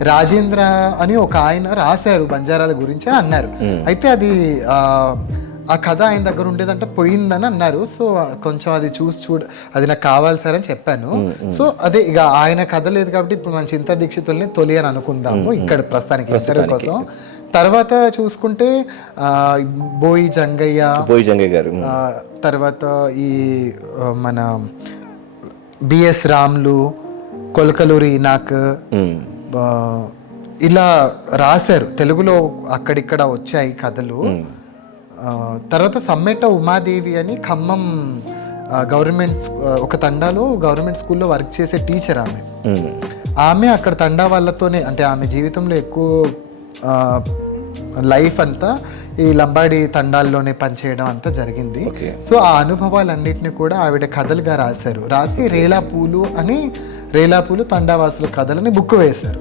రాజేంద్ర అని ఒక ఆయన రాశారు బంజారాల గురించి అని అన్నారు. అయితే అది ఆ, కథ ఆయన దగ్గర ఉండేదంటే పోయిందని అన్నారు. సో కొంచెం అది చూసి చూడ అది నాకు కావాలి సార్ అని చెప్పాను. సో అదే ఇక ఆయన కథ లేదు కాబట్టి ఇప్పుడు మన చింత దీక్షితుల్ని తొలి అని అనుకుందాము ఇక్కడ ప్రస్తుతానికి ఇంటర్వ్యూ కోసం. తర్వాత చూసుకుంటే బోయి జంగయ్య బోయి జంగయ్య గారు తర్వాత ఈ మన బిఎస్ రామ్లు కొలకలూరి నాక్ ఇలా రాశారు. తెలుగులో అక్కడిక్కడ వచ్చాయి కథలు. తర్వాత సమ్మెట ఉమాదేవి అని ఖమ్మం గవర్నమెంట్ ఒక తండాలో గవర్నమెంట్ స్కూల్లో వర్క్ చేసే టీచర్ ఆమె. ఆమె అక్కడ తండా వాళ్ళతోనే అంటే ఆమె జీవితంలో ఎక్కువ లైఫ్ అంతా ఈ లంబాడి తండాల్లోనే పనిచేయడం అంతా జరిగింది. సో ఆ అనుభవాలన్నింటినీ కూడా ఆవిడ కథలుగా రాశారు. రాసి రేలా పూలు అని రేలా పూలు తండావాసుల కథలని బుక్ వేశారు.